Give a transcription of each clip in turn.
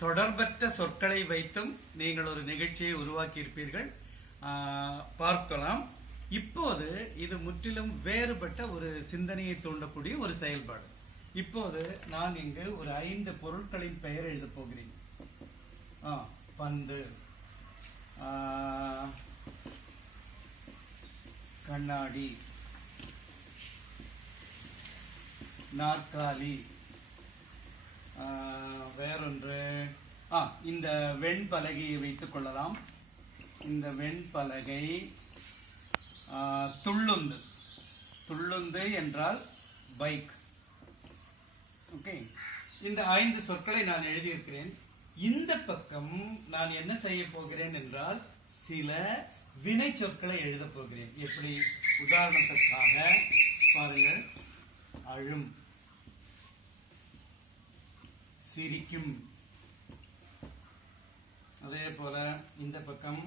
தொடர்பற்ற சொற்களை வைத்தும் நீங்கள் ஒரு நிகழ்ச்சியை உருவாக்கி இருப்பீர்கள் பார்க்கலாம். இப்போது இது முற்றிலும் வேறுபட்ட ஒரு சிந்தனையை தூண்டக்கூடிய ஒரு செயல்பாடு. இப்போது நான் இங்கு ஒரு ஐந்து பொருட்களின் பெயர் எழுத போகிறேன். ஆ, பந்து. கண்ணாடி. நாற்காலி. வேறொன்று. ஆ இந்த வெண்பலகையை வைத்துக் கொள்ளலாம். இந்த வெண்பலகை துள்ளுந்து. துள்ளுந்து என்றால் பைக். ஓகே. இந்த ஐந்து சொற்களை நான் எழுதியிருக்கிறேன். இந்த பக்கம் நான் என்ன செய்ய போகிறேன் என்றால் சில வினை சொற்களை எழுதப் போகிறேன். எப்படி? உதாரணத்துக்காக பாருங்கள். அழும். சிரிக்கும். அதே போல இந்த பக்கம்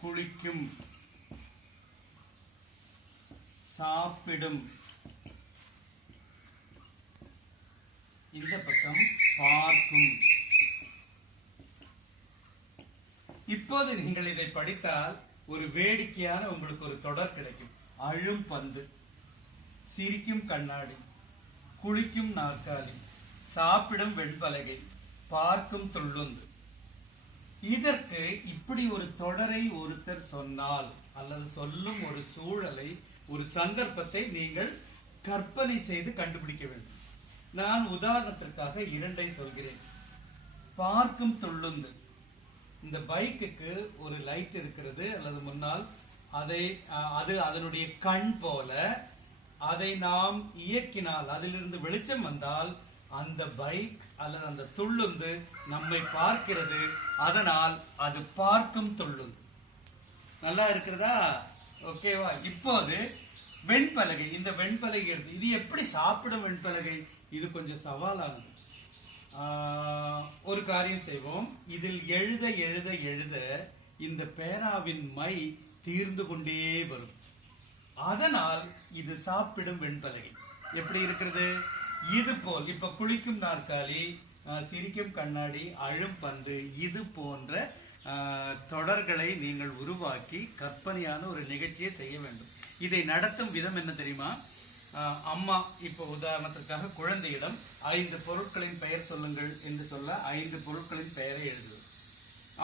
குளிக்கும். சாப்பிடும். இந்த பக்கம் பார்க்கும். இப்போது நீங்கள் இதை படித்தால் ஒரு வேடிக்கையான உங்களுக்கு ஒரு தொடர் கிடைக்கும். அழும் பந்து. சிரிக்கும் கண்ணாடி. குளிக்கும் நாற்காலி சாப்பிடும் வெண்பலகை பார்க்கும் துள்ளுந்து. இதற்கு இப்படி ஒரு தொடரை ஒருத்தர் சொன்னால் அல்லது சொல்லும் ஒரு சூழலை ஒரு சந்தர்ப்பத்தை நீங்கள் கற்பனை செய்து கண்டுபிடிக்க வேண்டும். நான் உதாரணத்திற்காக இரண்டை சொல்கிறேன். பார்க்கும் துள்ளுந்து. இந்த பைக்குக்கு ஒரு லைட் இருக்கிறது அல்லது முன்னால் அதை அது அதனுடைய கண் போல அதை நாம் இயக்கினால் அதிலிருந்து வெளிச்சம் வந்தால் அந்த பைக் அல்லது அந்த துள்ளுந்து நம்மை பார்க்கிறது. அதனால் அது பார்க்கும் துள்ளுந்து. நல்லா இருக்கிறதா? ஓகேவா இப்போது வெண்பலகை இந்த வெண்பலகை எடுத்து இது எப்படி சாப்பிடும் வெண்பலகை? இது கொஞ்சம் சவாலானது. ஒரு காரியம் செய்வோம். இதில் எழுத எழுத எழுத இந்த பேனாவின் மை தீர்ந்து கொண்டே வரும். அதனால் இது சாப்பிடும் வெண்பலகை. எப்படி இருக்கிறது? இது போல் இப்ப குளிக்கும் நாற்காலி சிரிக்கும் கண்ணாடி அழும் பந்து இது போன்ற தொடர்களை நீங்கள் உருவாக்கி கற்பனையான ஒரு நிகழ்ச்சியை செய்ய வேண்டும். இதை நடத்தும் விதம் என்ன தெரியுமா? அம்மா இப்ப உதாரணத்திற்காக குழந்தையிடம் ஐந்து பொருட்களின் பெயர் சொல்லுங்கள் என்று சொல்ல ஐந்து பொருட்களின் பெயரை எழுதுவது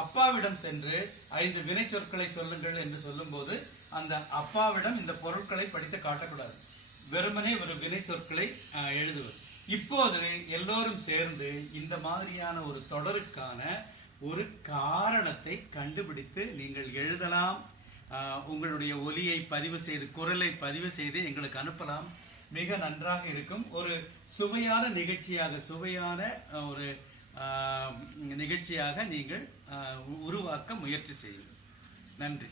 அப்பாவிடம் சென்று ஐந்து வினை சொற்களை சொல்லுங்கள் என்று சொல்லும்போது அந்த அப்பாவிடம் இந்த பொருட்களை படித்து காட்டக்கூடாது. வெறுமனே ஒரு வினை சொற்களை எழுதுவது. இப்போது எல்லோரும் சேர்ந்து இந்த மாதிரியான ஒரு தொடருக்கான ஒரு காரணத்தை கண்டுபிடித்து நீங்கள் எழுதலாம். உங்களுடைய ஒலியை பதிவு செய்து குரலை பதிவு செய்து எங்களுக்கு அனுப்பலாம். மிக நன்றாக இருக்கும். ஒரு சுவையான நிகழ்ச்சியாக சுவையான ஒரு நிகழ்ச்சியாக நீங்கள் உருவாக்க முயற்சி செய்யுங்கள். நன்றி.